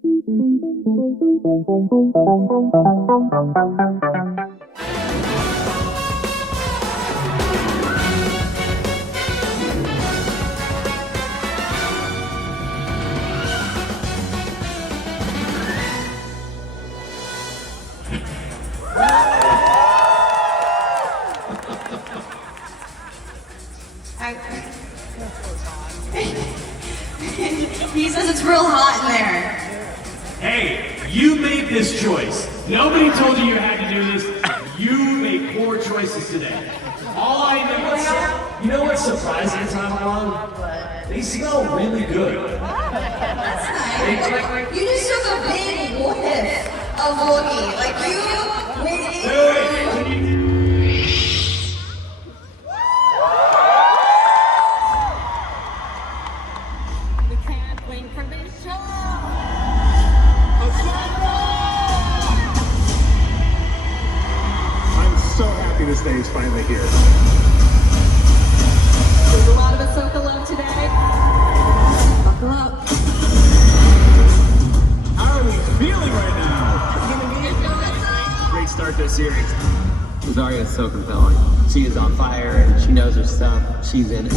He says it's real hot in there. Hey, you made this choice. Nobody told you you had to do this. You made poor choices today. All I know, you know what's surprising time on? They smell really good. That's nice. You just took a big whiff of Wookiee. Like you made it. Wait. We can't wait for this show. I'm so happy this day is finally here. There's a lot of Ahsoka love today. Buckle up. How are we feeling right now? Great start to the series. Rosario is so compelling. She is on fire and she knows her stuff. She's in it.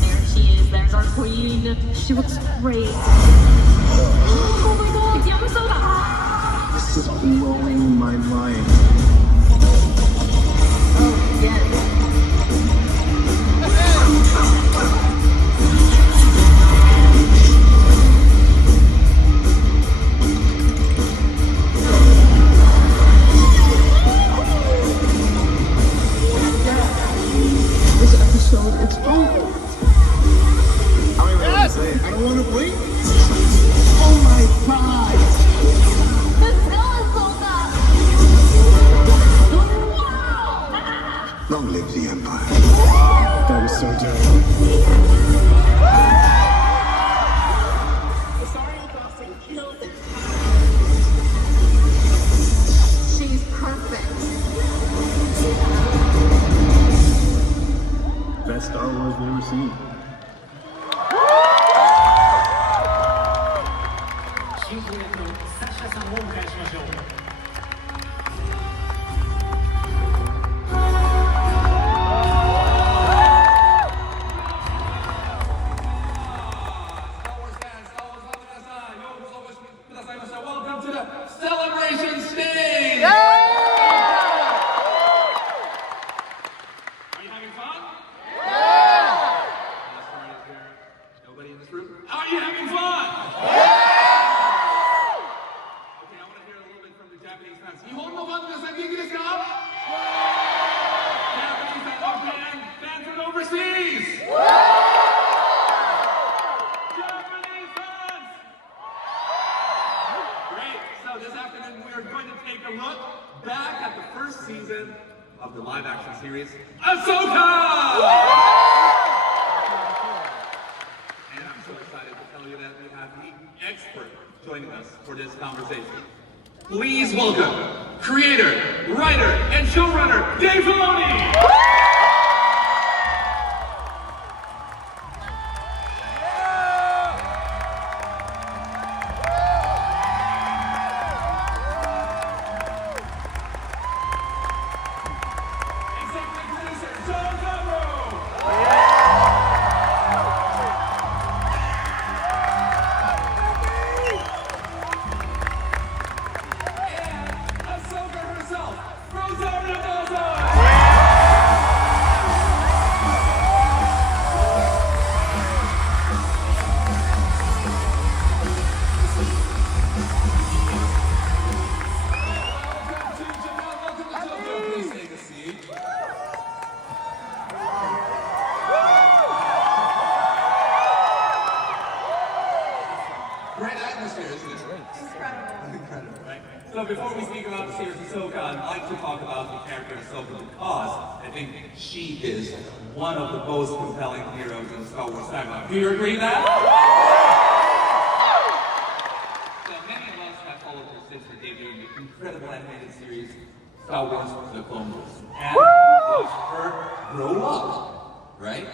There she is. There's our queen. She looks great. Oh my god, yeah, Ahsoka. This is blowing my mind. Oh, yes. This episode, it's over. I don't even want to say it. I don't want to wait. Oh my god! Let's go, Ahsoka. Wow. Long live the Empire. That was so terrible. Rosario Dawson killed it. She's perfect. Best Star Wars we've ever seen. Welcome to the celebration stage! Are you having fun? Nobody in this room? Are you having fun? Okay, I want to hear a little bit from the Japanese fans. Japanese fans from overseas! Japanese fans! Great, so this afternoon we are going to take a look back at the first season of the live action series, Ahsoka! And I'm so excited to tell you that we have the expert joining us for this conversation. Please welcome creator, writer, and showrunner, Dave Filoni! Executive producer, Favreau! Ahsoka herself, Rosario Dawson! Welcome to Japan, welcome to Tokyo. Please take a seat. Great atmosphere, isn't it? Incredible, right? So before we speak about the series Ahsoka, I'd like to talk about the character Ahsoka because I think she is one of the most compelling heroes in the Star Wars timeline. Do you agree that? So many of us have followed her since her debut in the incredible animated series Star Wars: The Clone Wars, and watched her grow up. right?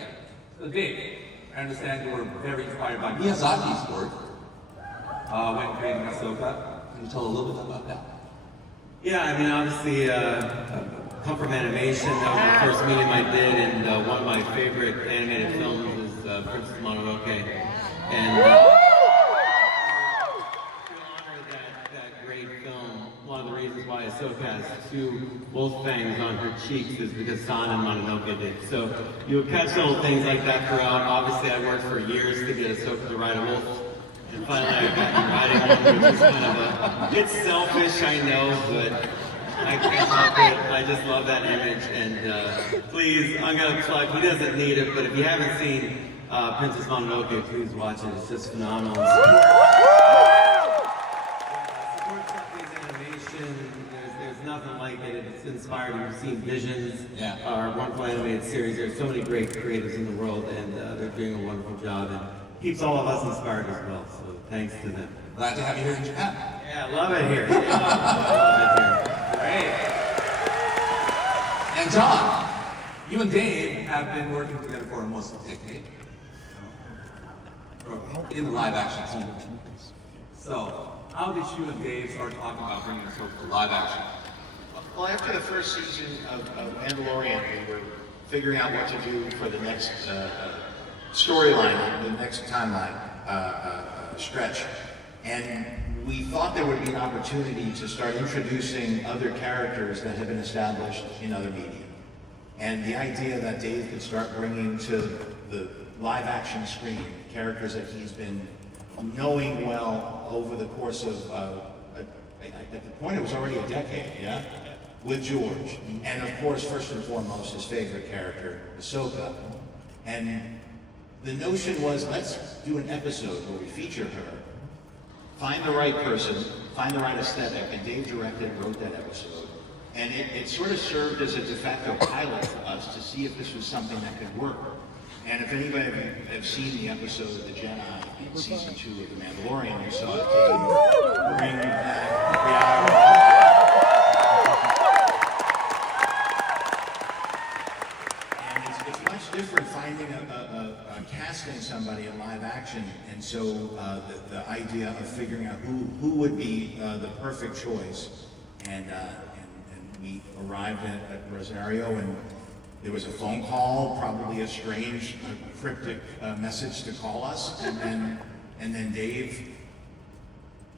So Dave, I understand you were very inspired by Miyazaki's work. when creating Ahsoka. Can you tell a little bit about that? Yeah, I mean, obviously, come from animation. That was the first medium I did, and one of my favorite animated films is Princess Mononoke. And to honor that great film, one of the reasons why Ahsoka has two wolf fangs on her cheeks is because San and Mononoke did. So you'll catch little things like that throughout. Obviously, I worked for years to get Ahsoka to ride a wolf. And finally I got you riding one, which is kind of it's selfish, I know, but I can't help it. I just love that image, and please, I'm gonna plug, he doesn't need it, but if you haven't seen Princess Mononoke, please watch it, it's just phenomenal. Support Japanese animation, there's nothing like it, it's inspired, you've seen Visions, our wonderful animated series, there's so many great creatives in the world, and they're doing a wonderful job. And keeps all of us inspired as well, so thanks to them. Glad to have you here in Japan. Yeah, love it here. Love it here. Great. And John, You and Dave have been working together for almost a decade. in the live action scene. So, how did you and Dave start talking about bringing Ahsoka to Live action. Well, after the first season of Mandalorian, we were figuring out what to do for the next storyline, the next timeline stretch. And we thought there would be an opportunity to start introducing other characters that had been established in other media. And the idea that Dave could start bringing to the live action screen characters that he's been knowing well over the course of, at the point it was already a decade, yeah? With George. And of course, first and foremost, his favorite character, Ahsoka. And the notion was, let's do an episode where we feature her, find the right person, find the right aesthetic, and Dave directed and wrote that episode. And it sort of served as a de facto pilot for us to see if this was something that could work. And if anybody have seen the episode of The Jedi in season 2 of The Mandalorian, you saw Dave bring that reality. It's much different finding casting somebody in live action, and so the idea of figuring out who would be the perfect choice, and we arrived at Rosario, and there was a phone call, probably a strange, cryptic message to call us, and then Dave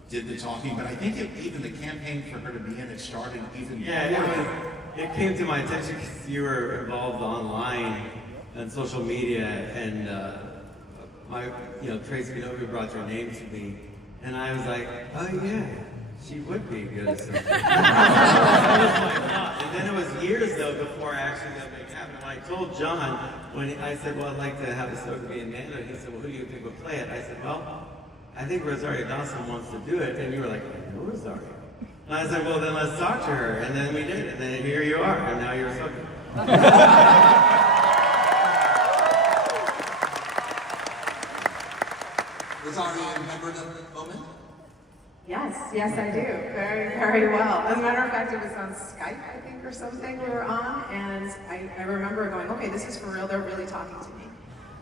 did the talking. But I think even the campaign for her to be in it started even before. It came to my attention because you were involved online and social media, and Tracy Kenobi brought your name to me, and I was like, oh yeah, she would be good at something. And then it was years though before I actually got to make it happen. When I told John, when I said, well, I'd like to have Ahsoka be in Mando, he said, well, who do you think would play it? I said, well, I think Rosario Dawson wants to do it, and you were like, I know Rosario. And I said, well, then let's talk to her. And then we did, and then here you are, and now you're Ahsoka. Rosario, you remember the moment? Yes, I do. Very, very well. As a matter of fact, it was on Skype, I think, or something we were on, and I remember going, okay, this is for real, they're really talking to me.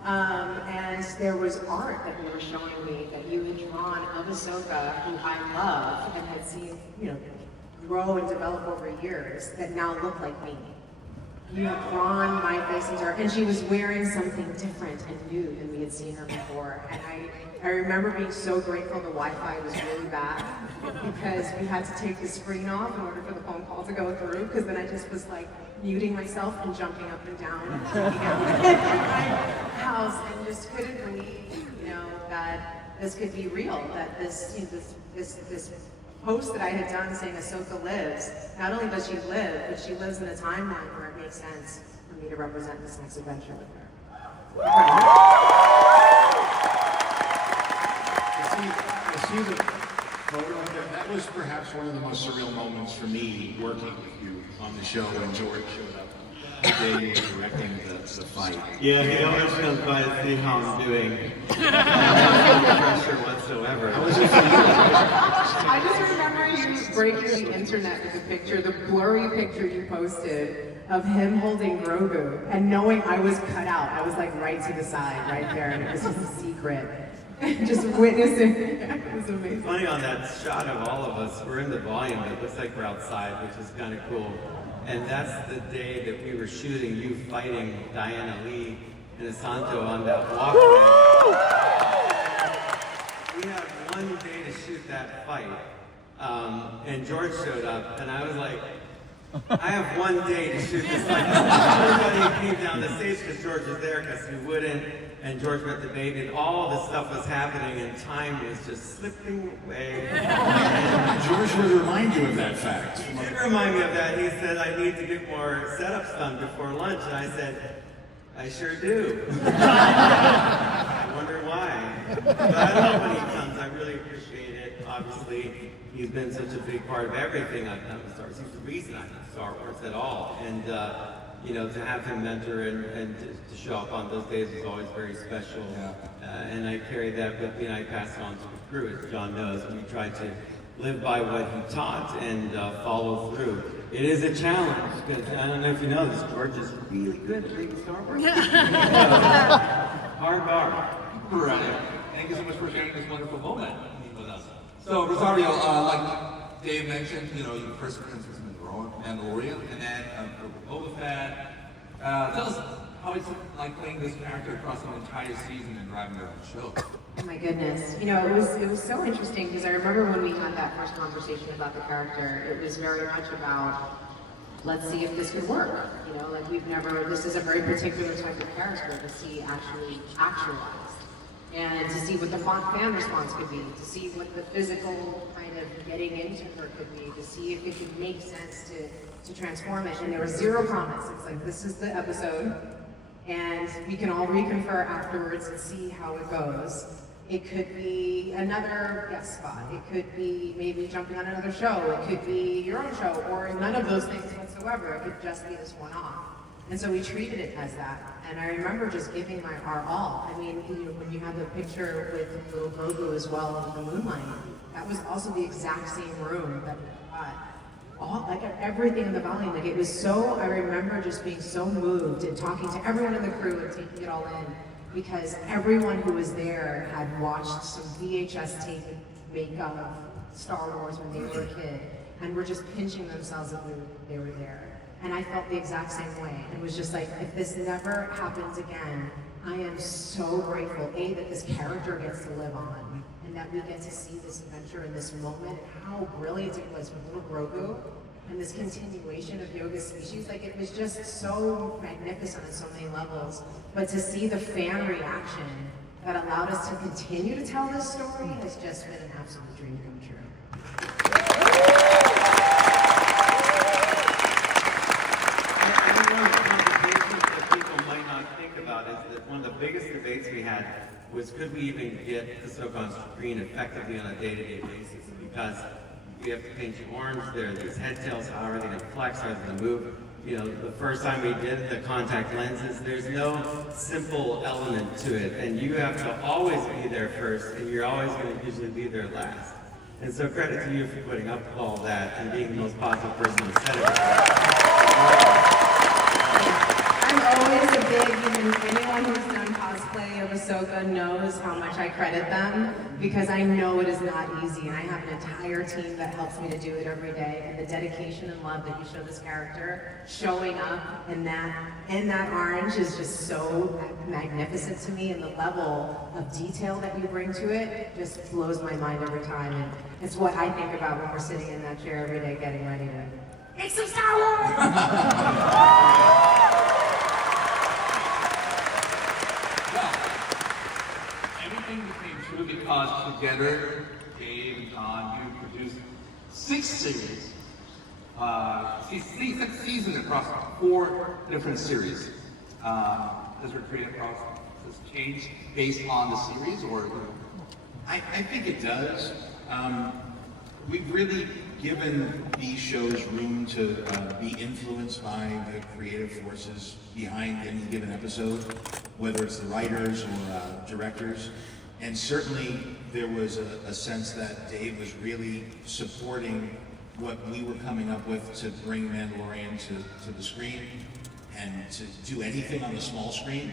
And there was art that they were showing me that you had drawn of Ahsoka, who I love, and had seen, grow and develop over years, that now look like me. You have drawn my face into her, and she was wearing something different and new than we had seen her before. And I remember being so grateful the Wi-Fi was really bad, because we had to take the screen off in order for the phone call to go through, because then I just was like muting myself and jumping up and down and freaking out in my house, and just couldn't believe, that this could be real, that this post that I had done saying Ahsoka lives, not only does she live, but she lives in a timeline where it makes sense for me to represent this next adventure with her. You see the photo there? That was perhaps one of the most surreal moments for me working with you on the show when George showed up. the day you were directing the fight. Yeah, he always comes by to see how I'm doing. No pressure whatsoever. I just remember you breaking the internet with a picture, the blurry picture you posted of him holding Grogu, and knowing I was cut out. I was like right to the side, right there, and it was just a secret. Just witnessing. It was amazing. Funny on that shot of all of us, we're in the volume, but it looks like we're outside, which is kind of cool. And that's the day that we were shooting you fighting Diana Lee and Asanto on that walkway. We had one day to shoot that fight, and George showed up, and I was like, I have one day to shoot this fight. Everybody came down the stage because George was there because he wouldn't, and George met the baby, and all this stuff was happening, and time was just slipping away. George would remind you of that fact. He did remind me of that. He said, I need to get more setups done before lunch, and I said, I sure do. I wonder why. But I love when he comes. I really appreciate it. Obviously, he's been such a big part of everything I've done with Star Wars. He's the reason I do Star Wars at all. And, you know, to have him mentor and to show up on those days was always very special. And I carry that with me, and I pass it on to the crew, as John knows. We try to live by what he taught and follow through. It is a challenge, because I don't know if you know this, George is really good at reading Star Wars. Hard bar. Right. Thank you so much for sharing this wonderful moment with us. So, Rosario, like Dave mentioned, you know, you first appearance was in Mandalorian, and then Boba Fett. Tell us how it's like playing this character across an entire season and driving your own show. Oh my goodness. You know, it was so interesting because I remember when we had that first conversation about the character, it was very much about, let's see if this could work. You know, like this is a very particular type of character to see actually actualized. And to see what the fan response could be, to see what the physical kind of getting into her could be, to see if it could make sense to transform it. And there was zero promise. It's like, this is the episode, and we can all reconfer afterwards and see how it goes. It could be another guest spot. It could be maybe jumping on another show. It could be your own show, or none of those things whatsoever. It could just be this one-off. And so we treated it as that. And I remember just giving our all. I mean, you know, when you have the picture with little Grogu as well in the moonlight, that was also the exact same room that we got. Like everything in the volume, like it was so, I remember just being so moved and talking to everyone in the crew and taking it all in, because everyone who was there had watched some VHS tape makeup of Star Wars when they were a kid, and were just pinching themselves if they were there. And I felt the exact same way. It was just like, if this never happens again, I am so grateful, A, that this character gets to live on, and that we get to see this adventure in this moment, how brilliant it was with little Grogu, and this continuation of Yoga Species. Like, it was just so magnificent on so many levels. But to see the fan reaction that allowed us to continue to tell this story has just been an absolute dream come true. One of the biggest debates we had was, could we even get Ahsoka on screen effectively on a day-to-day basis? Because we have to paint you orange, there are these head tails, how are they going to flex, how are they going to move? You know, the first time we did the contact lenses, there's no simple element to it, and you have to always be there first, and you're always going to usually be there last. And so credit to you for putting up with all that and being the most positive person to set it. I'm always a big, anyone who's done cosplay of Ahsoka knows how much I credit them, because I know it is not easy, and I have an entire team that helps me to do it every day, and the dedication and love that you show this character showing up in that orange is just so magnificent to me, and the level of detail that you bring to it just blows my mind every time, and it's what I think about when we're sitting in that chair every day getting ready to make some Star Wars! Because together, Dave and John, you produced 6 series, 6 seasons across 4 different series. Does your creative process change based on the series, or? I think it does. We've really given these shows room to be influenced by the creative forces behind any given episode, whether it's the writers or directors. And certainly there was a sense that Dave was really supporting what we were coming up with to bring Mandalorian to the screen and to do anything on the small screen.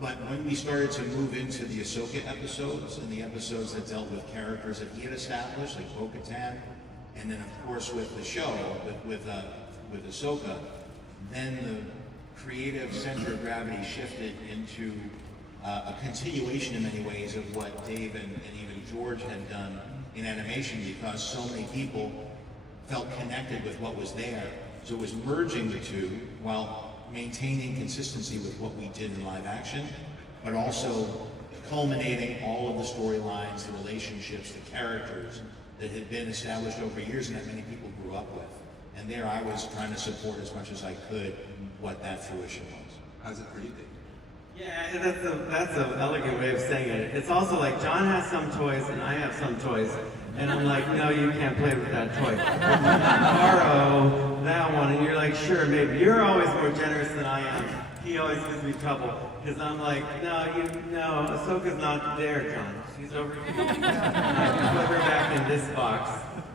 But when we started to move into the Ahsoka episodes and the episodes that dealt with characters that he had established, like Bo-Katan, and then of course with the show, with Ahsoka, then the creative center of gravity shifted into a continuation in many ways of what Dave and even George had done in animation, because so many people felt connected with what was there. So it was merging the two while maintaining consistency with what we did in live action, but also culminating all of the storylines, the relationships, the characters that had been established over years and that many people grew up with. And there I was trying to support as much as I could what that fruition was. How's it for you, Dave? Yeah, that's an elegant way of saying it. It's also like John has some toys and I have some toys. And I'm like, no, you can't play with that toy. Borrow that one. And you're like, sure, maybe. You're always more generous than I am. He always gives me trouble. Because I'm like, no, Ahsoka's not there, John. She's over here. Put her back in this box.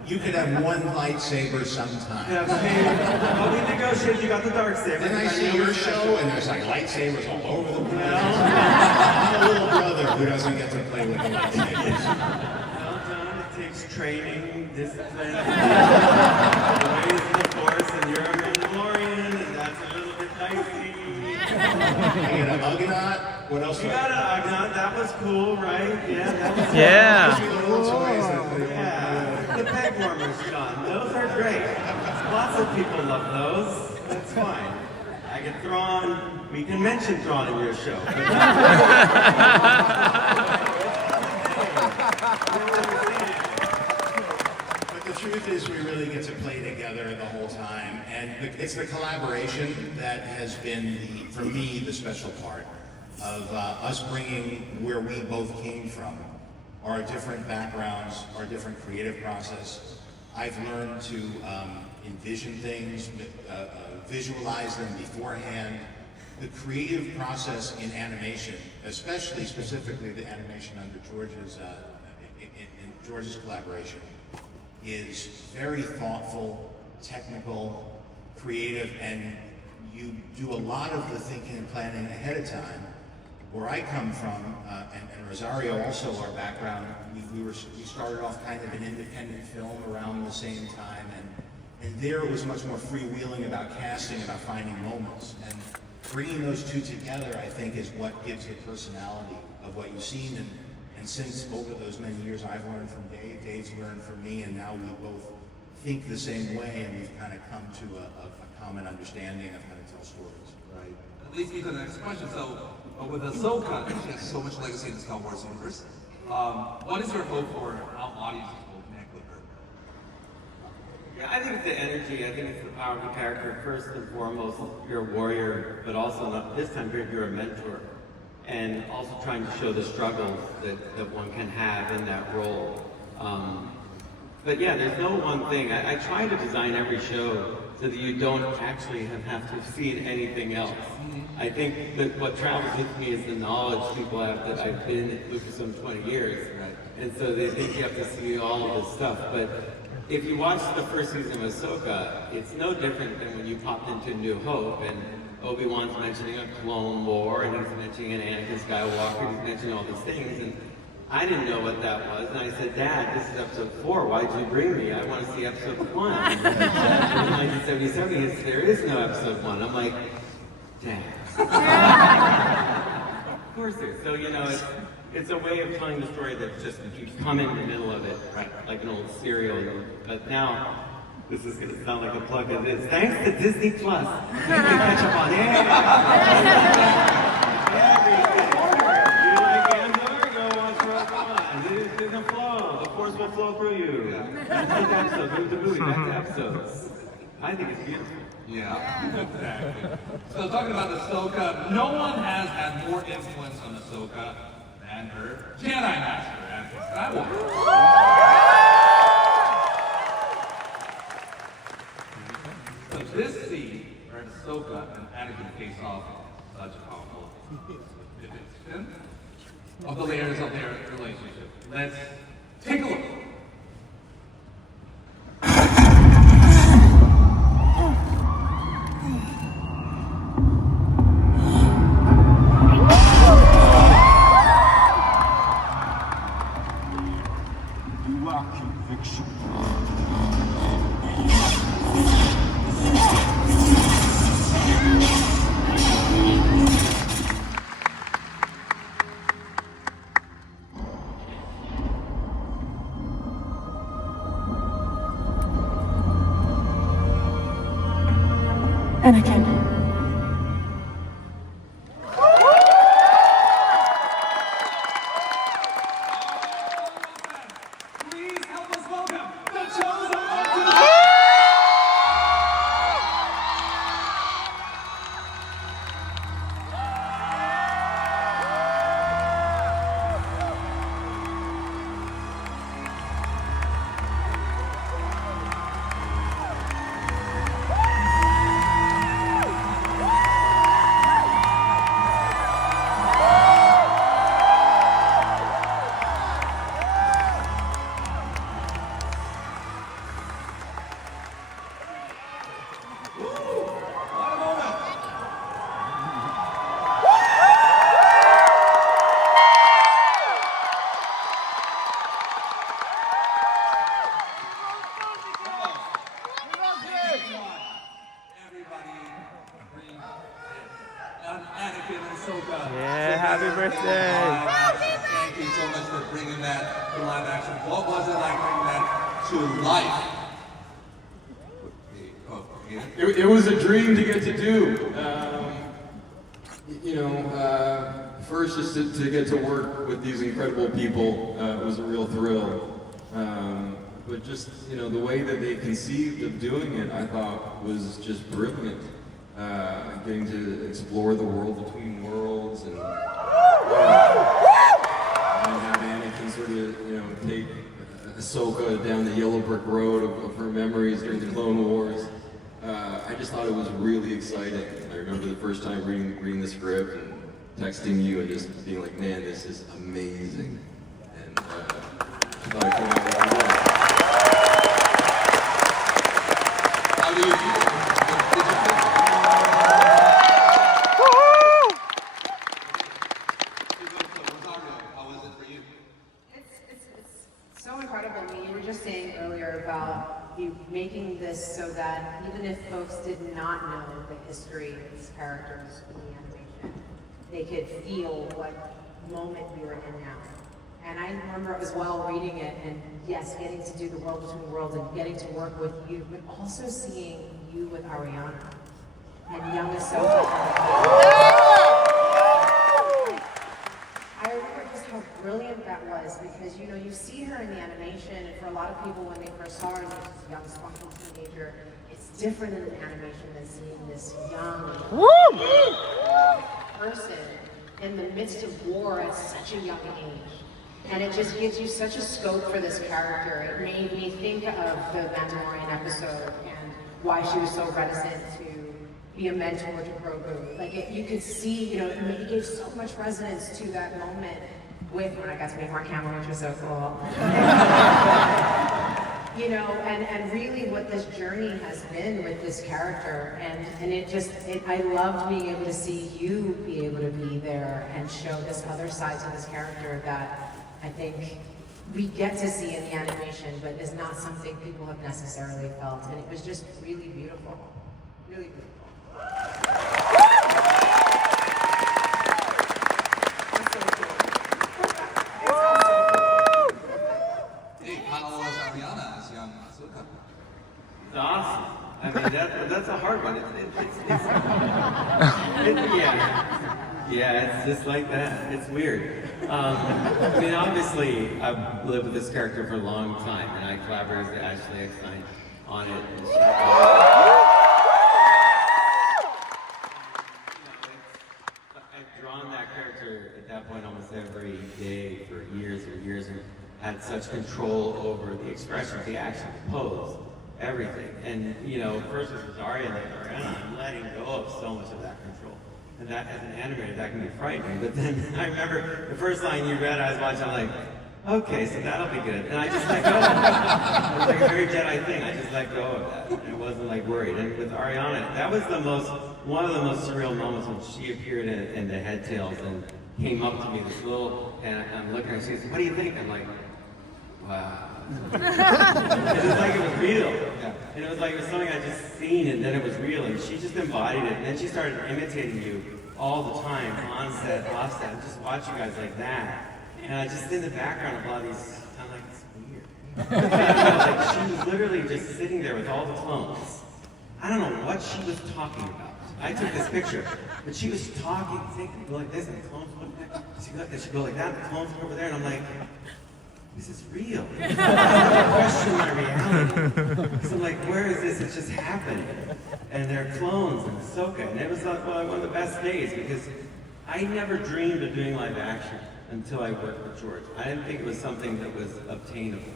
You could have one lightsaber sometime. Yeah, but we negotiated. You got the dark saber. Then I see your show and there's like lightsabers all over the place. I'm a little brother who doesn't get to play with the lightsabers. Takes training, discipline, the ways of the Force, and you're a Mandalorian, and that's a little bit dicey. I get an Ugnaught. What else? You got an Ugnaught. That was cool, right? Yeah, that was Yeah. Yeah. The peg warmers, John. Those are great. Lots of people love those. That's fine. I get Thrawn. We can mention Thrawn in your show. The truth is we really get to play together the whole time, and it's the collaboration that has been, for me, the special part of us bringing where we both came from, our different backgrounds, our different creative process. I've learned to envision things, visualize them beforehand. The creative process in animation, specifically the animation under George's collaboration, is very thoughtful, technical, creative, and you do a lot of the thinking and planning ahead of time. Where I come from, and Rosario also, our background, we started off kind of an independent film around the same time, and there it was much more freewheeling about casting, about finding moments. And bringing those two together, I think, is what gives the personality of what you've seen. And since over those many years I've learned from Dave, Dave's learned from me, and now we both think the same way, and we've kind of come to a common understanding of how to tell stories. Right. That leads me to the next question. So, with Ahsoka, she has so much legacy in the Star Wars universe. What is your hope for how audiences will connect with her? Yeah, I think it's the energy. I think it's the power of the character. First and foremost, you're a warrior, but also this time you're a mentor. And also trying to show the struggles that one can have in that role. But yeah, there's no one thing. I try to design every show so that you don't actually have to have seen anything else. I think that what travels with me is the knowledge people have that I've been at Lucasfilm 20 years. And so they think you have to see all of this stuff. But if you watch the first season of Ahsoka, it's no different than when you popped into New Hope and Obi-Wan's mentioning a Clone War, and he's mentioning an Anakin Skywalker, he's mentioning all these things, and I didn't know what that was, and I said, Dad, this is episode 4, why'd you bring me? I want to see episode 1. In 1977, there is no episode 1. I'm like, Dad. Of course there is. So, it's a way of telling the story that just you come in the middle of it, right, like an old serial, but now, this is going to sound like a plug of this. Thanks to Disney Plus, you can catch up on everything. You like Andor? Go watch Rogue One. It's going to flow. The Force will flow through you. That's the episode. Move the movie. Back to episodes. I think it's beautiful. Yeah, exactly. So talking about Ahsoka, no one has had more influence on Ahsoka than her Jedi Master, Anakin Skywalker. Ahsoka and Anakin face off such a powerful depiction of the layers of their relationship. Let's take a look. You are conviction. Anakin. Please help us welcome the chosen one. Anakin and Ahsoka. Yeah, happy birthday. Thank you so much for bringing that to live action. What was it like bringing that to life? It was a dream to get to do. First just to get to work with these incredible people was a real thrill. But just, the way that they conceived of doing it, I thought was just brilliant. Getting to explore the world between worlds and have Anakin sort of, take Ahsoka down the yellow brick road of her memories during the Clone Wars. I just thought it was really exciting. I remember the first time reading the script and texting you and just being like, man, this is amazing. And I thought it came out really well. How do you feel? So incredible. I mean, you were just saying earlier about you making this so that even if folks did not know the history of these characters in the animation, they could feel what moment we were in now. And I remember as well reading it and yes, getting to do the world between worlds and getting to work with you, but also seeing you with Ariana and young Ahsoka. I remember just how brilliant that was because, you see her in the animation, and for a lot of people when they first saw her as this young, spunky teenager, it's different in the animation than seeing this young person in the midst of war at such a young age. And it just gives you such a scope for this character. It made me think of the Mandalorian episode and why she was so reticent to be a mentor to Grogu. Like you could see, it gave so much resonance to that moment with when I got to meet Mark Hamill, which was so cool. And really what this journey has been with this character, and I loved being able to see you be able to be there and show this other side to this character that I think we get to see in the animation, but is not something people have necessarily felt, and it was just really beautiful, really beautiful. Hey, how was Ariana as young Ahsoka? It's awesome. I mean, that's a hard one. It's just like that. It's weird. I mean, obviously, I've lived with this character for a long time, and I collaborated with Ashley Eckstein on it. And I've drawn that character at that point almost every day for years and years, and had such control over the expression, the action, the pose. everything. And, you know, first with Rosario and then Ariana, I'm letting go of so much of that control. And that, as an animator, that can be frightening. But then I remember the first line you read, I was watching, I'm like, okay, so that'll be good. And I just let go of it. It was like a very Jedi thing. I just let go of that. And it wasn't like worried. And with Ariana, that was one of the most surreal moments when she appeared in the Head Tails and came up to me, and I'm looking at her, she says, what do you think? I'm like, wow. It was like it was real. And it was like it was something I just seen and then it was real. And she just embodied it. And then she started imitating you all the time, on set, off set, and just watch you guys like that. And I just in the background of a lot of these, I'm like, it's weird. I don't know, like she was literally just sitting there with all the clones. I don't know what she was talking about. I took this picture, but she was talking, thinking, go like this, and the clones went back. She'd go like that, and the clones went over there, and I'm like, this is real. I question my reality. Because I'm like, where is this? It's just happening. And they're clones and Ahsoka. And it was like one of the best days because I never dreamed of doing live action until I worked with George. I didn't think it was something that was obtainable.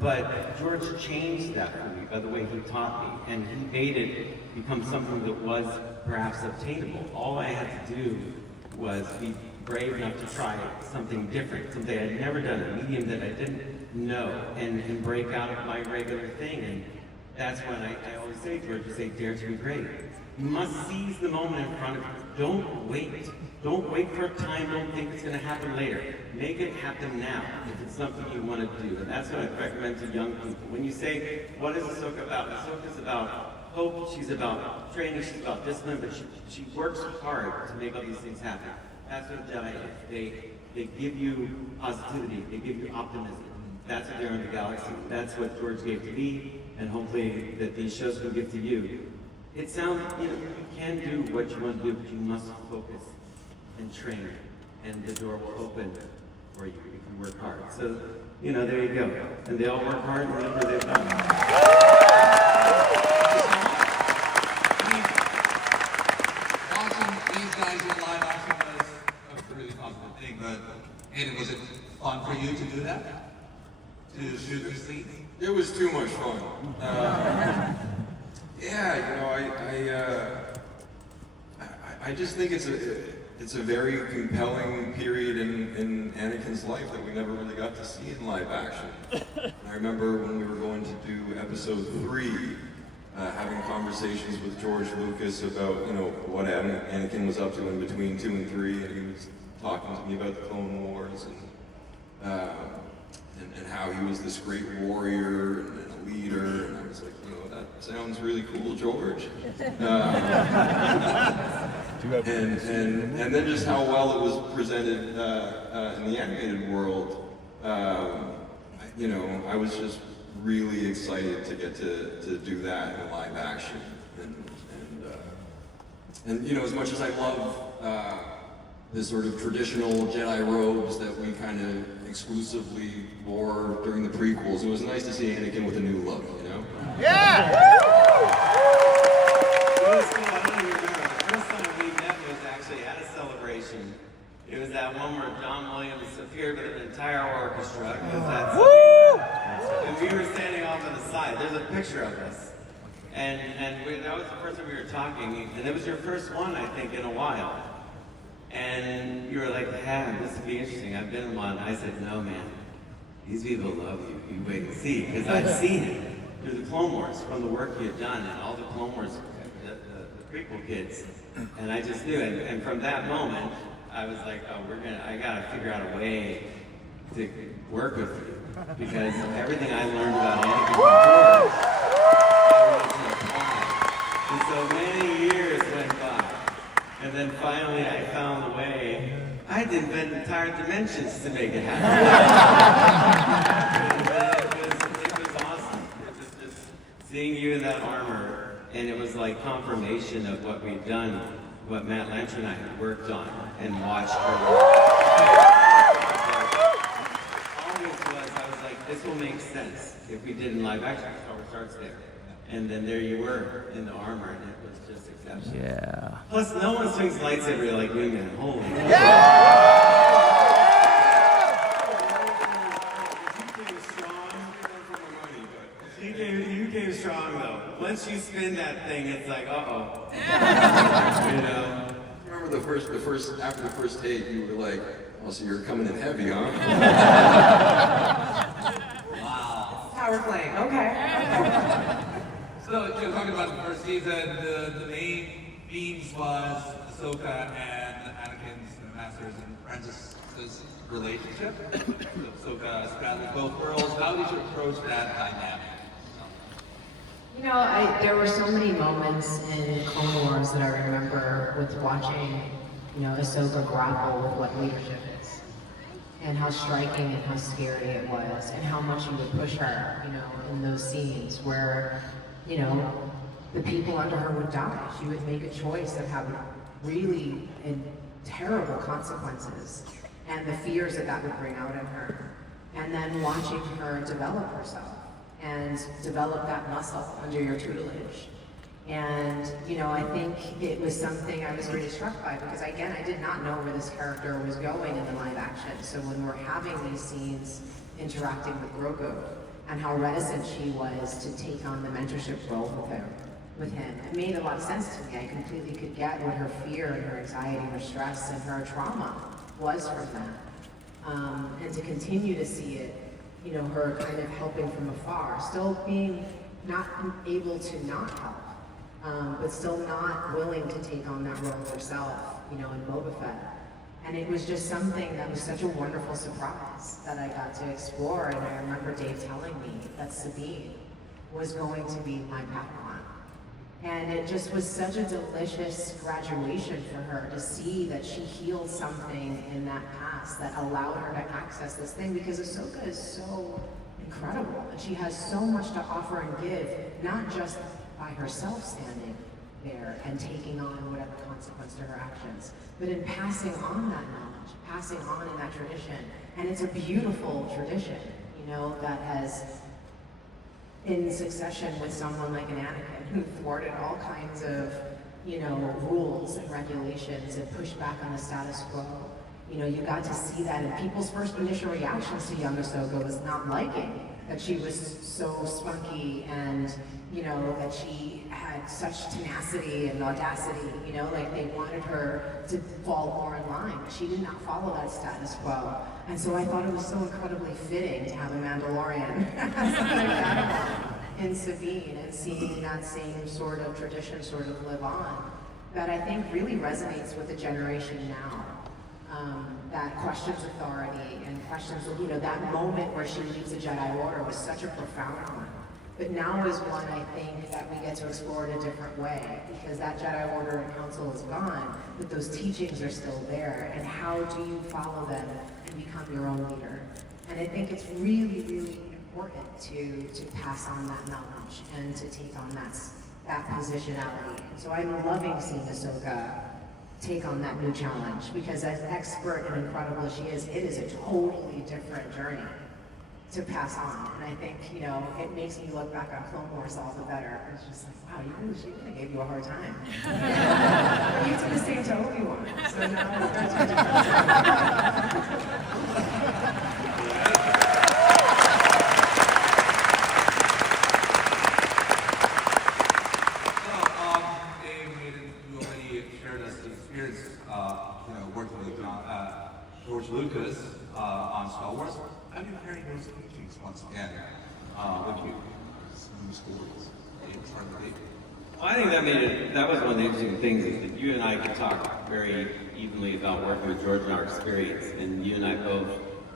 But George changed that for me by the way he taught me. And he made it become something that was perhaps obtainable. All I had to do was be brave enough to try something different, something I'd never done, a medium that I didn't know, and break out of my regular thing. And that's when I always say to George, you say, dare to be great. You must seize the moment in front of you. Don't wait. Don't wait for a time. Don't think it's going to happen later. Make it happen now if it's something you want to do. And that's what I recommend to young people. When you say, what is Ahsoka about? Ahsoka's about hope. She's about training. She's about discipline. But she works hard to make all these things happen. That's what Jedi is. They give you positivity. They give you optimism. That's what they're in the galaxy. That's what George gave to me, and hopefully that these shows will give to you. It sounds, you can do what you want to do, but you must focus and train, and the door will open for you if you work hard. So, there you go. And they all work hard whenever they've done. And was it fun for you to do that? To shoot the scenes? It was too much fun. I just think it's a very compelling period in Anakin's life that we never really got to see in live action. I remember when we were going to do episode 3, having conversations with George Lucas about what Anakin was up to in between 2 and 3, and he was talking to me about the Clone Wars and how he was this great warrior and a leader, and I was like, that sounds really cool, George. And then just how well it was presented in the animated world, I was just really excited to get to do that in live action, and as much as I love the sort of traditional Jedi robes that we kind of exclusively wore during the prequels, it was nice to see Anakin with a new look, Yeah! It was cool. I don't even remember. The first time we met was actually at a celebration. It was that one where John Williams appeared with an entire orchestra. And we were standing off on the side. There's a picture of us. And that was the first time we were talking. And it was your first one, I think, in a while. And you were like, yeah, this would be interesting. I've been in one. I said, no, man. These people love you. You wait and see. Because I've seen it through the Clone Wars, from the work you had done, and all the Clone Wars, the prequel kids. And I just knew it. And from that moment, I was like, oh, I gotta figure out a way to work with you. Because everything I learned about Anakin before, and so many years went by. And then finally I found a way. I had to invent entire dimensions to make it happen. It was awesome. It was just seeing you in that armor, and it was like confirmation of what we'd done, what Matt Lancher and I had worked on and watched her always was, I was like, this will make sense if we did in live action. Star Wars starts there. And then there you were in the armor, and it was just exceptional. Yeah. Plus, no one swings lightsaber like you, man. Holy You gave you spin that thing, it's like, uh-oh. You know? Remember after the first take, you were like, oh, so you're coming in heavy, huh? Wow. Power playing, okay. So, talking about the first season, the main themes was Ahsoka and Anakin's masters and apprentices relationship. Ahsoka straddling both worlds. How did you approach that dynamic? You know, there were so many moments in Clone Wars that I remember with watching, you know, Ahsoka grapple with what leadership is, and how striking and how scary it was, and how much you would push her, you know, in those scenes where, you know, the people under her would die. She would make a choice that had really terrible consequences, and the fears that that would bring out in her, and then watching her develop herself and develop that muscle under your tutelage. And, you know, I think it was something I was really struck by because, again, I did not know where this character was going in the live action. So when we're having these scenes interacting with Grogu and how reticent she was to take on the mentorship role with him, it made a lot of sense to me. I completely could get what her fear and her anxiety, her stress, and her trauma was from that. And to continue to see it, you know, her kind of helping from afar, still being not able to not help, but still not willing to take on that role herself, you know, in Boba Fett. And it was just something that was such a wonderful surprise that I got to explore. And I remember Dave telling me that Sabine was going to be my Padawan. And it just was such a delicious graduation for her to see that she healed something in that past that allowed her to access this thing, because Ahsoka is so incredible and she has so much to offer and give, not just by herself standing there and taking on whatever consequence to her actions, but in passing on that knowledge, passing on in that tradition. And it's a beautiful tradition, you know, that has, in succession with someone like an Anakin who thwarted all kinds of, you know, rules and regulations and pushed back on the status quo. You know, you got to see that, and people's first initial reactions to young Ahsoka was not liking that she was so spunky and, you know, that she had such tenacity and audacity, you know, like they wanted her to fall more in line. She did not follow that status quo. And so I thought it was so incredibly fitting to have a Mandalorian as my Padawan in Sabine, and seeing that same sort of tradition sort of live on, that I think really resonates with the generation now. That questions authority and questions, you know, that moment where she leaves the Jedi Order was such a profound one. But now is one I think that we get to explore in a different way, because that Jedi Order and Council is gone, but those teachings are still there. And how do you follow them and become your own leader? And I think it's really, really important to pass on that knowledge and to take on that positionality. And so I'm loving seeing Ahsoka take on that new challenge, because as expert and incredible as she is, it is a totally different journey to pass on. And I think, you know, it makes me look back on Clone Wars all the better. It's just like, wow, she really gave you a hard time. But you did the same to Obi-Wan, so now it's George Lucas on Star Wars. I've been hearing those teachings once again. What do you new stories? Well, I think that was one of the interesting things, is that you and I could talk very evenly about working with George and our experience, and you and I both,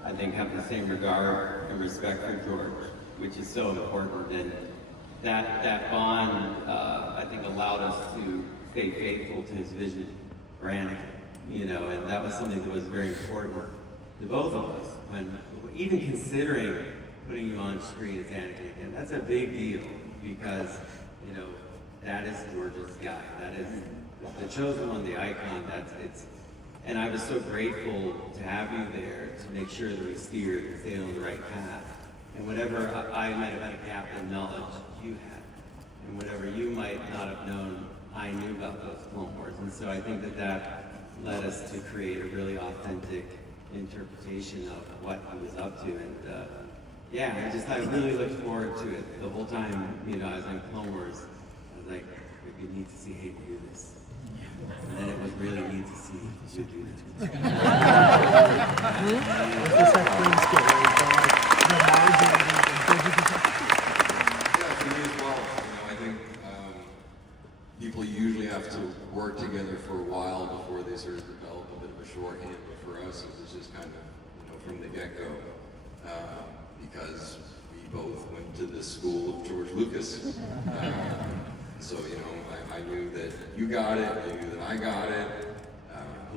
I think, have the same regard and respect for George, which is so important. And that bond, I think, allowed us to stay faithful to his vision for Anakin. You know, and that was something that was very important to both of us. When even considering putting you on screen as Anakin again, that's a big deal, because, you know, that is George's guy. That is the chosen one, the icon. And I was so grateful to have you there to make sure that we steered and stayed on the right path. And whatever I might have had a gap in knowledge, you had, and whatever you might not have known, I knew about those Clone Wars. And so I think that led us to create a really authentic interpretation of what he was up to. And I really looked forward to it the whole time, you know, I was on Clone Wars. was like, we need to see Hayden do this. And then it was really neat to see you do this. For me as well, I think people usually have to work together for a while before they sort of develop a bit of a shorthand, but for us it was just kind of, from the get-go, because we both went to the school of George Lucas. So, I knew that you got it, I knew that I got it.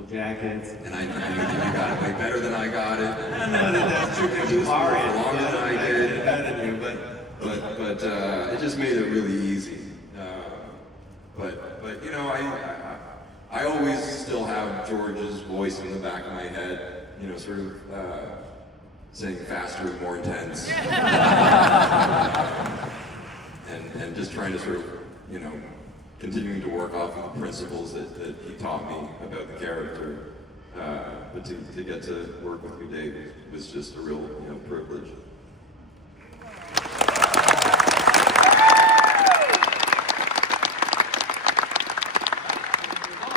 Jackets. And I knew that you got it way better than I got it. That's true, because you are it. Longer than I did. But it just made it really easy. But I always still have George's voice in the back of my head, sort of saying faster and more intense. and just trying to sort of, continuing to work off of the principles that he taught me about the character. But to get to work with you, Dave, was just a real privilege.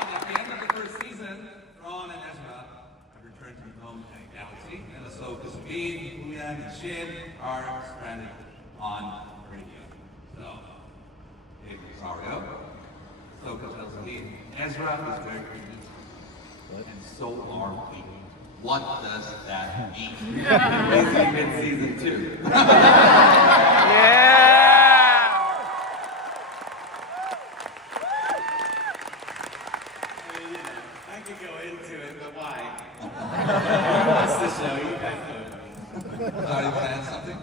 At the end of the first season, Ron and Ezra have returned to the home galaxy, and Ahsoka, Sabine, Huyang, and Shin are stranded on radio. So, Dave Rosario, Ahsoka tells Sabine, Ezra is very convinced, and so are we. What does that mean? Basically mid-season 2. I could go into it, but why? It's the show, you guys know it. Sorry, you want to add something?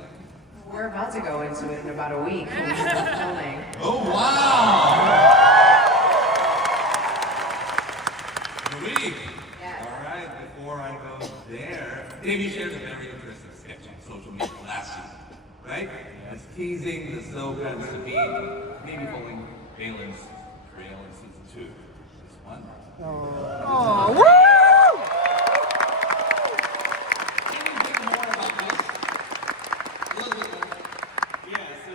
We're about to go into it in about a week when we start filming. Oh, wow! A week? Yes. All right, before I go there, Davey shared a very interesting sketch on social media last season, right? As teasing the Ahsoka and Sabine, maybe following Balin's trail in season 2. This one. Oh, woo! Can you think more about this? A little bit more. Yeah, so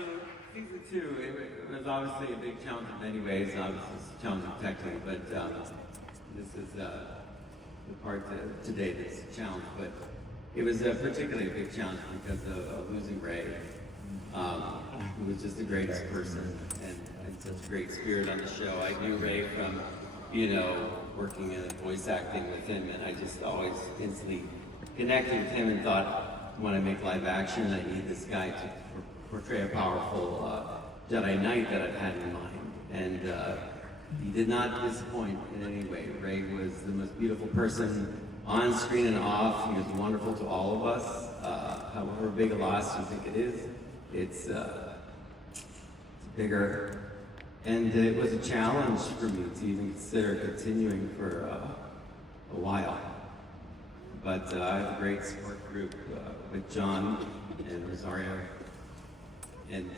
season 2, it was obviously a big challenge in many ways. Obviously, it's challenging technically, but this is the part today that's a challenge. But it was particularly a big challenge because of losing Ray, who was just the greatest person and such a great spirit on the show. I knew Ray from, working in voice acting with him, and I just always instantly connected with him and thought, when I make live action, I need this guy to portray a powerful Jedi Knight that I've had in mind. And he did not disappoint in any way. Ray was the most beautiful person on screen and off. He was wonderful to all of us. However big a loss you think it is, it's bigger. And it was a challenge for me to even consider continuing for a while. But I have a great support group with John and Rosario. And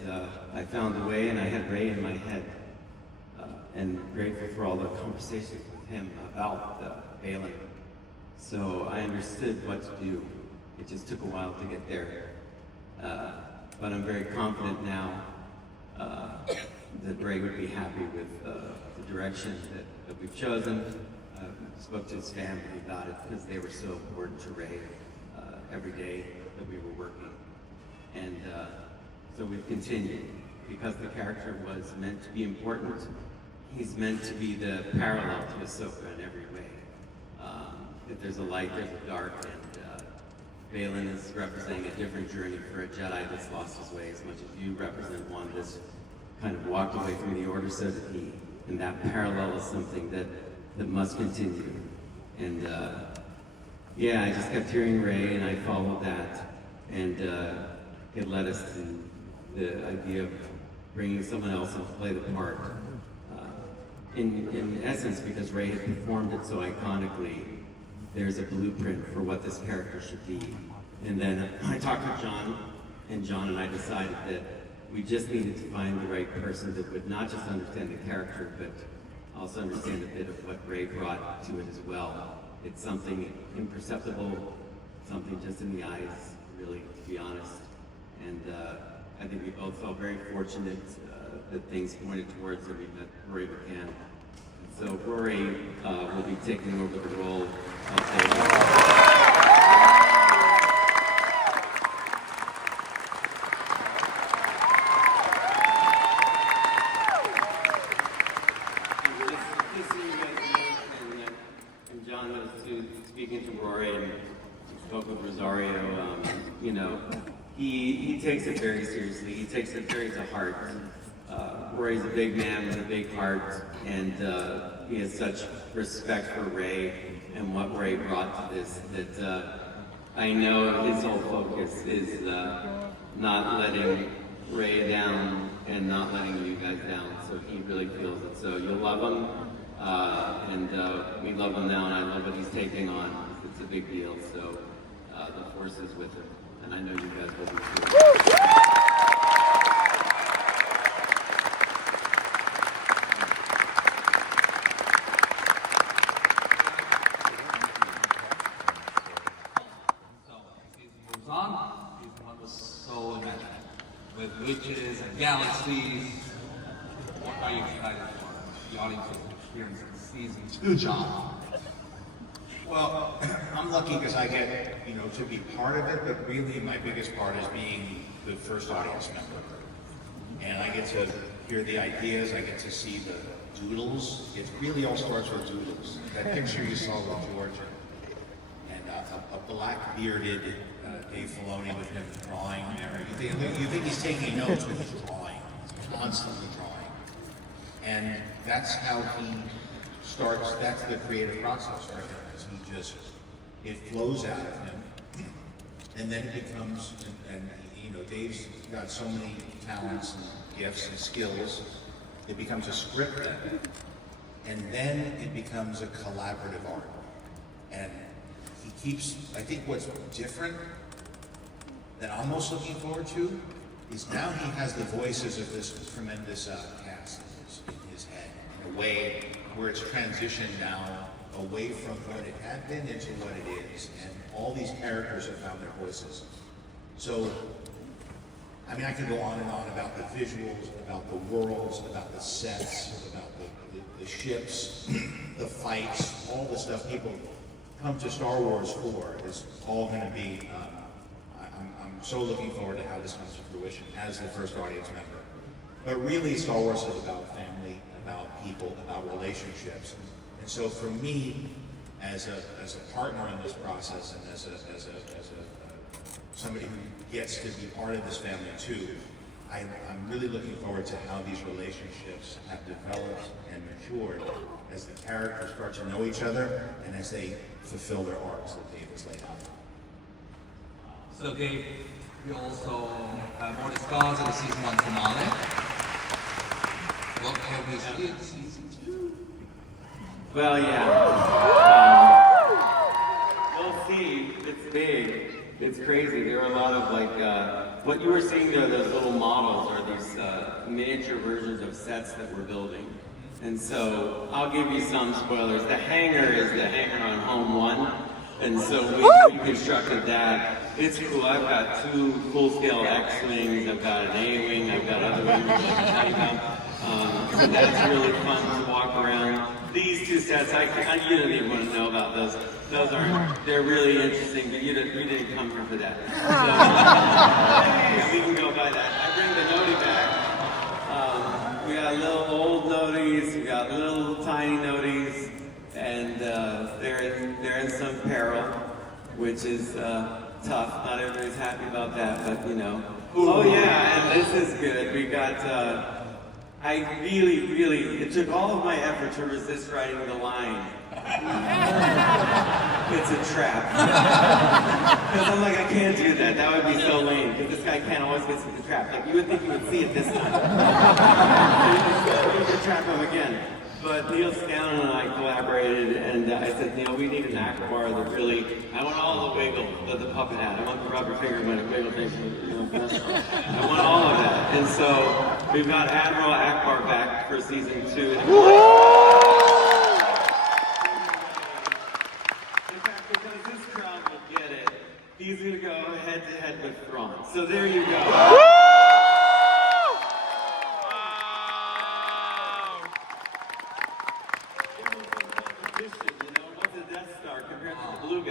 I found a way, and I had Ray in my head. And grateful for all the conversations with him about Balin. So I understood what to do. It just took a while to get there. But I'm very confident now that Ray would be happy with the direction that we've chosen. I spoke to his family about it because they were so important to Ray every day that we were working. And so we've continued because the character was meant to be important. He's meant to be the parallel to Ahsoka in every way. If there's a light, there's a dark, and Balin is representing a different journey for a Jedi that's lost his way as much as you represent one that's kind of walked away from the Order, so did he. And that parallel is something that must continue. And yeah, I just kept hearing Ray, and I followed that. And it led us to the idea of bringing someone else in to play the part. In essence, because Ray had performed it so iconically, there's a blueprint for what this character should be. And then I talked to John, and John and I decided that we just needed to find the right person that would not just understand the character, but also understand a bit of what Ray brought to it as well. It's something imperceptible, something just in the eyes, really, to be honest. And I think we both felt very fortunate the things pointed towards that we met Rory McCann. And so Rory will be taking over the role of Hayden. Speaking to Rory and spoke with Rosario, you know, he takes it very seriously. He takes it very to heart. Rory's a big man with a big heart, and he has such respect for Ray and what Ray brought to this that I know his whole focus is not letting Ray down and not letting you guys down. So he really feels it. So you'll love him. And we love him now, and I love what he's taking on. It's a big deal, so the force is with him, and I know you guys will be too. So, season moves on. Season 1 was so imaginative, with witches and galaxies. What are you excited for? The audience is experiencing season 2, John. Well, I'm lucky because I get, to be part of it, but really my biggest part is being the first audience member. And I get to hear the ideas, I get to see the doodles. It really all starts with doodles. That picture you saw with George and a black bearded Dave Filoni with him drawing there. You think he's taking notes, but he's drawing, constantly drawing. And that's how he starts, that's the creative process right there. It flows out of him, and then it becomes, and Dave's got so many talents and gifts and skills, it becomes a script then, and then it becomes a collaborative art. And he keeps, I think what's different that I'm most looking forward to is now he has the voices of this tremendous cast in his head, in a way where it's transitioned now away from what it had been into what it is, and all these characters have found their voices. So, I mean, I can go on and on about the visuals, about the worlds, about the sets, about the ships, the fights, all the stuff people come to Star Wars for is all going to be, I'm so looking forward to how this comes to fruition as the first audience member. But really, Star Wars is about family, about people, about relationships. And so for me, as a partner in this process, and as somebody who gets to be part of this family too, I'm really looking forward to how these relationships have developed and matured as the characters start to know each other and as they fulfill their arcs that Dave has laid out. So Dave, we also have more discussed in the season 1 finale. What have we seen in season 2? Well, yeah. We'll see. It's big. It's crazy. There are a lot of what you were seeing there, those little models are these miniature versions of sets that we're building. And so I'll give you some spoilers. The hangar is the hangar on Home 1. And so we constructed that. It's cool. I've got 2 full-scale X-Wings. I've got an A-Wing. I've got other wings that I can tell you about. So that's really fun to walk around. These 2 sets, you don't even want to know about those. Those they're really interesting, but you didn't come here for that. So we can go by that. I bring the noti back. We got little old noties, we got little tiny noties, and they're in some peril, which is tough. Not everybody's happy about that, but Oh yeah, and this is good. We got. I really, it took all of my effort to resist writing the line. It's a trap. Because I'm like, I can't do that. That would be so lame. Because this guy can't always get to the trap. Like, you would think you would see it this time. So you just trap him again. But Neil Scanlon and I collaborated, and I said, Neil, we need an Akbar that really, I want all the wiggle that the puppet had. I want the rubber finger when it wiggle things. I want all of that. And so we've got Admiral Akbar back for season 2. In fact, because this crowd will get it, he's going to go head-to-head with Thrawn. So there you go.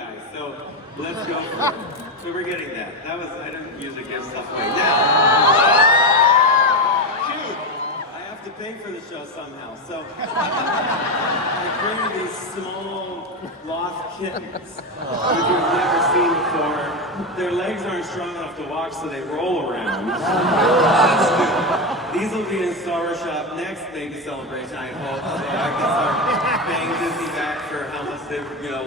guys. So let's go for it. So we're getting that. That was, I don't usually give stuff away. Now, I have to pay for the show somehow. So I bring these small lost kittens, which we've never seen before. Their legs aren't strong enough to walk, so they roll around. These will be in Star Wars Shop next baby celebration, I hope. So I can start paying Disney back for how much they've,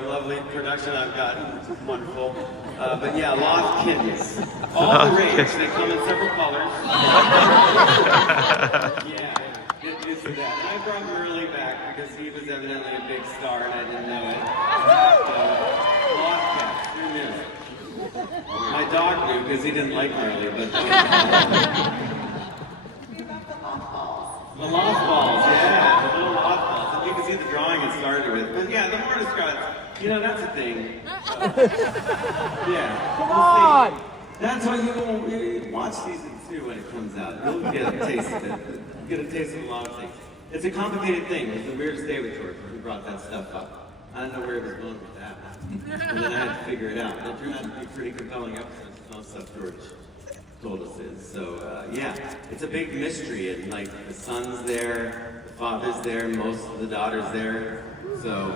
lovely production I've gotten, which is wonderful. But yeah, lost kittens. All the rage. They come in several colors. Yeah, get used to that. And I brought Merle back because he was evidently a big star and I didn't know it. So, lost cats, who knew? My dog knew because he didn't like Merle, but... The lost balls, yeah, the little lost balls. And you can see the drawing it started with. But yeah, the Mortis Scots, that's a thing. Yeah. Come on! That's why you watch season 2 when it comes out. You'll get a taste of it. You'll get a taste of a lot of things. It's a complicated thing. It was the weirdest day with George when he brought that stuff up. I don't know where he was going with that. And then I had to figure it out. It turned out to be pretty compelling episodes. Most stuff George told us is. So yeah, it's a big mystery, and like the son's there, the father's there, most of the daughter's there. So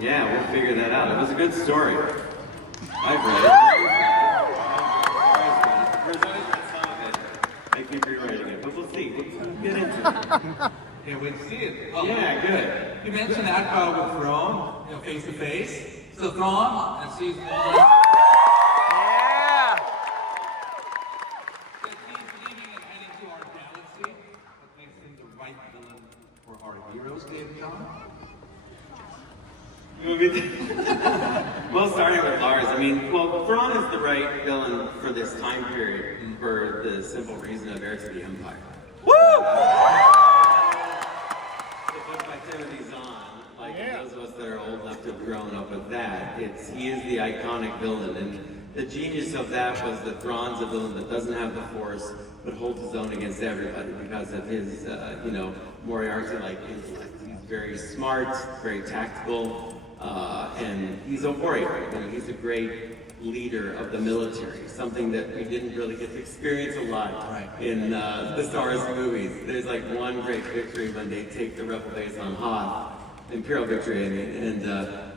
yeah, we'll figure that out. It was a good story. I've read it. There's always been some of it. I keep rewriting it, but we'll see. We'll get into it. Can't wait to see it. Oh, yeah, good. You mentioned that with Thrawn, face to face. So Thrawn and season 1. Well, starting with Lars, Thrawn is the right villain for this time period for the simple reason of heirs to the Empire. Woo! The book by Timothy Zahn, those of us that are old enough to have grown up with that, he is the iconic villain, and the genius of that was that Thrawn's a villain that doesn't have the Force, but holds his own against everybody because of his, Moriarty-like intellect. He's very smart, very tactical. And he's a warrior. He's a great leader of the military, something that we didn't really get to experience a lot in the Star Wars movies. There's like one great victory when they take the rebel base on Hoth, Imperial victory, and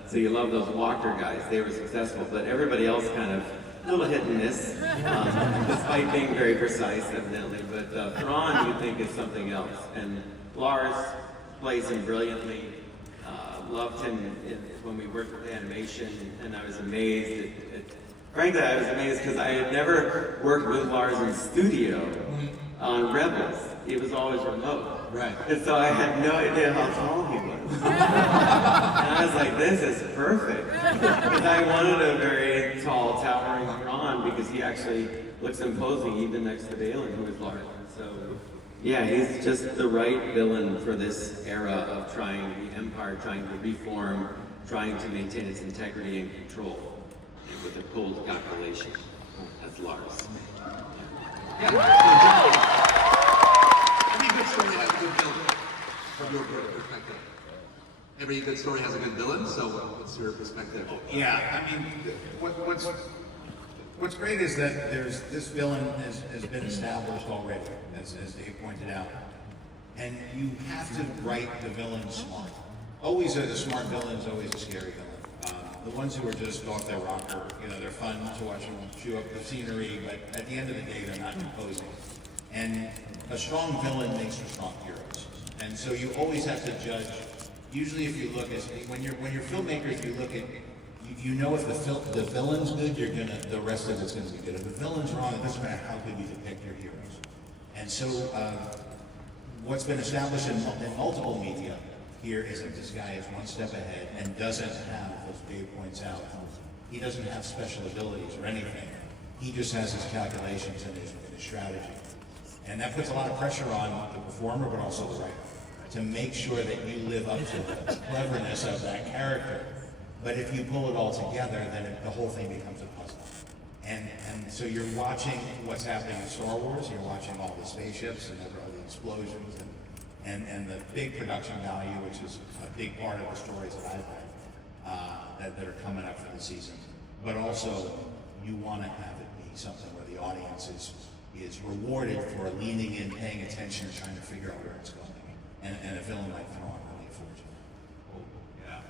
so you love those Walker guys. They were successful, but everybody else kind of a little hit and miss, despite being very precise, evidently. But Thrawn, you think, is something else, and Lars plays him brilliantly. Loved him when we worked with animation, and I was amazed. Frankly, I was amazed because I had never worked with Lars in studio on Rebels. He was always remote. Right. And so I had no idea how tall he was. And I was like, this is perfect. Because I wanted a very tall, towering Thrawn because he actually looks imposing even next to Balin, who is Lars. So yeah, he's just the right villain for this era of the Empire trying to reform, trying to maintain its integrity and control, and with a cold calculation. That's Lars. Every good story has a good villain, from your perspective. Every good story has a good villain, so what's your perspective? Yeah, what's great is that this villain has been established already, as Dave pointed out. And you have to write the villain smart. Always a smart villain is always a scary villain. The ones who are just off their rocker, they're fun to watch them chew up the scenery, but at the end of the day, they're not imposing. And a strong villain makes for strong heroes. And so you always have to judge. Usually if you look at, when you're filmmakers, you look at, you know if the villain's good, the rest of it's going to be good. If the villain's wrong, it doesn't matter how good you depict your heroes. And so what's been established in multiple media here is that this guy is one step ahead and doesn't have, as Dave points out, he doesn't have special abilities or anything. He just has his calculations and his strategy. And that puts a lot of pressure on the performer, but also the writer, to make sure that you live up to the cleverness of that character. But if you pull it all together, then the whole thing becomes a puzzle. And so you're watching what's happening in Star Wars, you're watching all the spaceships and all the explosions and the big production value, which is a big part of the stories that I've read. that are coming up for the season. But also, you want to have it be something where the audience is rewarded for leaning in, paying attention, and trying to figure out where it's going. And a villain like Thrawn really affords you. Oh, yeah.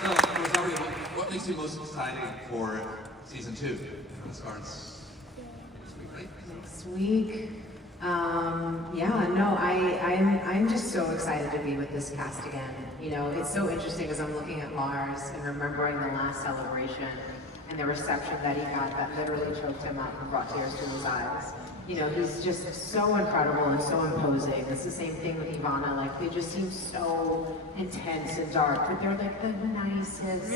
So, Rosario, what makes you most excited for season 2? It starts next week, right? Next week. I'm just so excited to be with this cast again. You know, it's so interesting as I'm looking at Lars and remembering the last celebration and the reception that he got that literally choked him up and brought tears to his eyes. You know, he's just so incredible and so imposing. It's the same thing with Ivana. Like, they just seem so intense and dark, but they're like the nicest,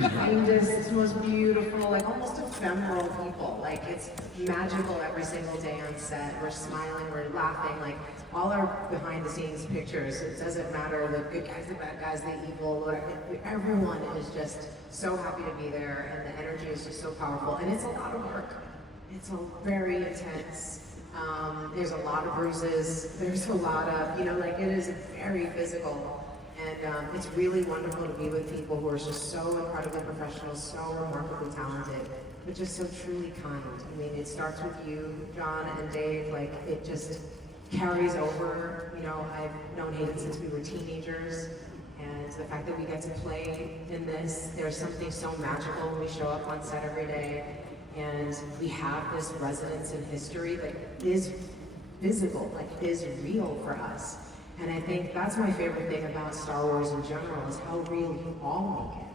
kindest, most beautiful, like almost ephemeral people. Like, it's magical every single day on set. We're smiling, we're laughing, like all our behind the scenes pictures. It doesn't matter, the good guys, the bad guys, the evil, whatever. Everyone is just so happy to be there, and the energy is just so powerful. And it's a lot of work. It's very intense. There's a lot of bruises. There's a lot of, you know, like, it is very physical. And it's really wonderful to be with people who are just so incredibly professional, so remarkably talented, but just so truly kind. I mean, it starts with you, John and Dave, like, it just carries over. You know, I've known Hayden since we were teenagers, and the fact that we get to play in this, there's something so magical when we show up on set every day. And we have this resonance in history that is visible, like is real for us. And I think that's my favorite thing about Star Wars in general, is how real you all make it.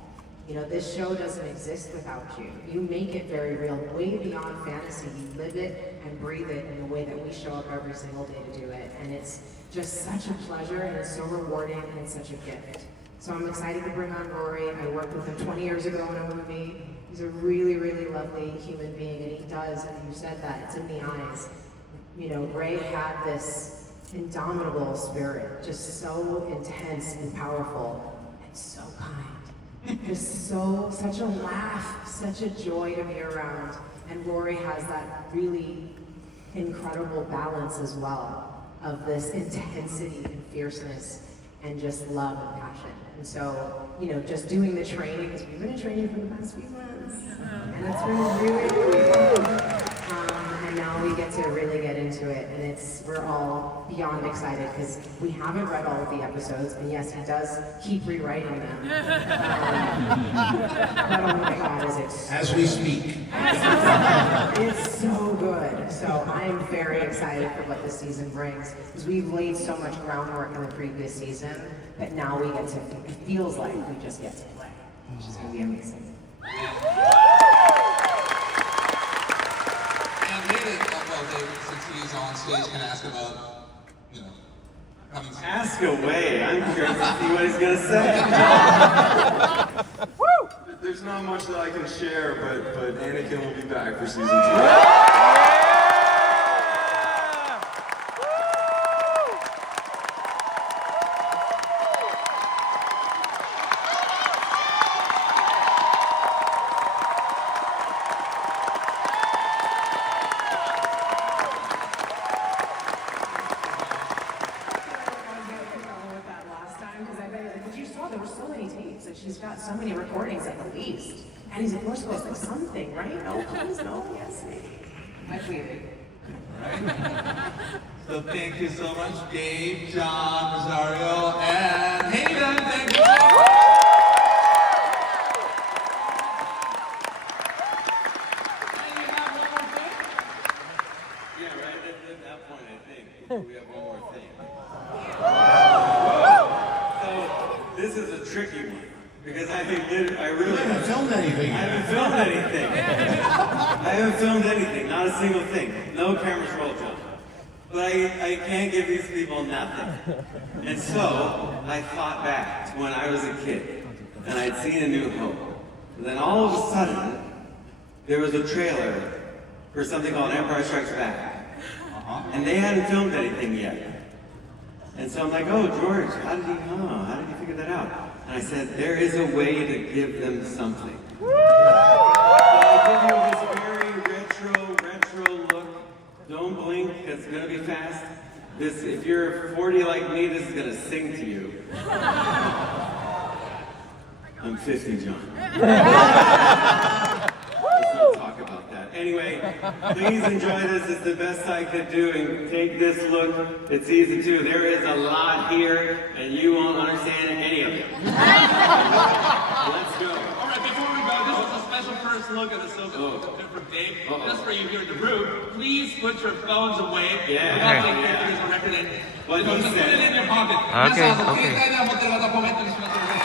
You know, this show doesn't exist without you. You make it very real, way beyond fantasy. You live it and breathe it in the way that we show up every single day to do it. And it's just such a pleasure, and it's so rewarding, and it's such a gift. So I'm excited to bring on Rory. I worked with him 20 years ago in a movie. He's a really, really lovely human being, and he does, and you said that, it's in the eyes. You know, Ray had this indomitable spirit, just so intense and powerful, and so kind. Just such a laugh, such a joy to be around. And Rory has that really incredible balance as well, of this intensity and fierceness, and just love and passion. And so, you know, just doing the training, because we've been in training for the past few months, and it's been really, really fun. And now we get to really get into it, and we're all beyond excited, because we haven't read all of the episodes, and yes, he does keep rewriting them. But oh my God, is it As we speak. It's so good. So I'm very excited for what this season brings, because we've laid so much groundwork in the previous season, but now we get to, it feels like we just get to play, which is going to be amazing. And Hayden, well, Dave, since he's on stage, can I ask about, you know, coming soon? Ask away. I'm curious to see what he's going to say. Woo! There's not much that I can share, but Anakin will be back for season 2. She's got so many recordings at the least. And he's like, we're supposed to something, right? No, please, no, yes. I tweeted. Right? So thank you so much, Dave, John, Rosario, and Hayden. Thank you so much. Yeah, right at that point, I think we have one more thing. So this is a tricky one. Because I really haven't filmed anything. I haven't filmed anything, not a single thing. No cameras rolled, John. But I can't give these people nothing. And so I thought back to when I was a kid, and I'd seen A New Hope. And then all of a sudden, there was a trailer for something called Empire Strikes Back. And they hadn't filmed anything yet. And so I'm like, oh, George, how did you figure that out? And I said, there is a way to give them something. So I give you this very retro look. Don't blink, because it's going to be fast. This, if you're 40 like me, this is gonna sing to you. I'm 50, John. Let's not talk about that. Anyway, please enjoy this. It's the best I could do, and take this look at season 2. There is a lot here, and you won't understand any of it. Let's go. All right, before we go, this is a special first look at Ahsoka from Dave. Just for you here in the room, please put your phones away. Yeah. There's a record in. What he Put it said. in your pocket. Okay, Yes, okay. okay.